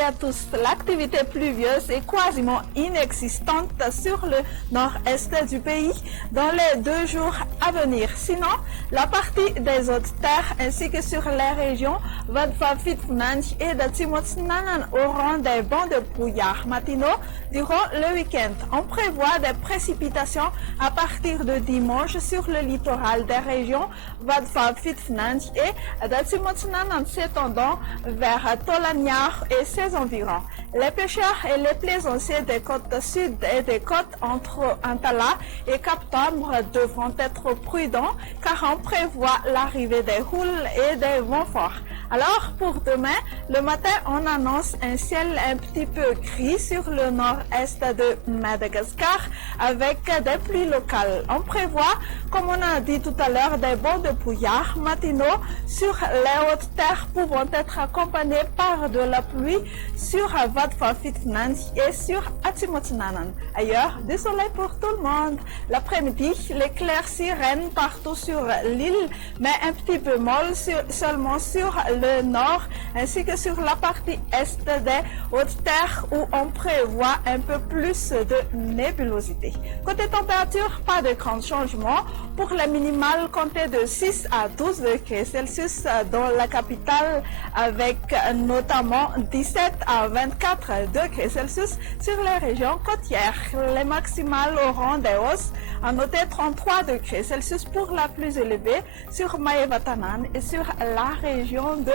et à tous. L'activité pluvieuse est quasiment inexistante sur le nord-est du pays dans les 2 jours à venir. Sinon, la partie des hautes terres ainsi que sur les régions Vadva-Fitnanj et de Timotsnanan auront des bancs de brouillard matinaux durant le week-end. On prévoit des précipitations à partir de dimanche sur le littoral des régions Vadva-Fitnanj et de Timotsnanan s'étendant vers Tolanyar et ses environs. Les pêcheurs et les plaisanciers des côtes sud et des côtes entre Antala et Cap-Tambre devront être prudents car on prévoit l'arrivée des houles et des vents forts. Alors pour demain, le matin, on annonce un ciel un petit peu gris sur le nord-est de Madagascar avec des pluies locales. On prévoit, comme on a dit tout à l'heure, des bancs de brouillard matinaux sur les hautes terres pouvant être accompagnés par de la pluie sur Vadva-Fitnanj et sur Atimotsnanan. Ailleurs, du soleil pour tout le monde. L'après-midi, l'éclaircie règne partout sur l'île, mais un petit peu molle seulement sur le nord ainsi que sur la partie est des hautes terres où on prévoit un peu plus de nébulosité. Côté température, pas de grands changements. Pour la minimale, comptez de 6 à 12 degrés Celsius dans la capitale avec notamment 17 à 24 degrés Celsius sur les régions côtières. Les maximales auront des hausses à noter 33 degrés Celsius pour la plus élevée sur Maevatanan et sur la région de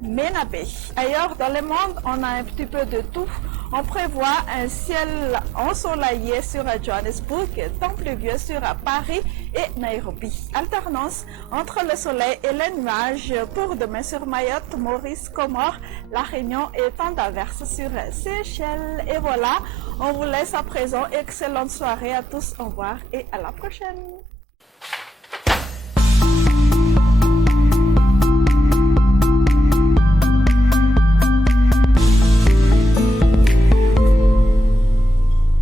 Menabe. Ailleurs dans le monde, on a un petit peu de tout. On prévoit un ciel ensoleillé sur Johannesburg, temps pluvieux sur Paris et Nairobi. Alternance entre le soleil et les nuages pour demain sur Mayotte, Maurice, Comores, La Réunion et temps d'averses sur Seychelles. Et voilà, on vous laisse à présent. Excellente soirée à tous. Au revoir et à la prochaine.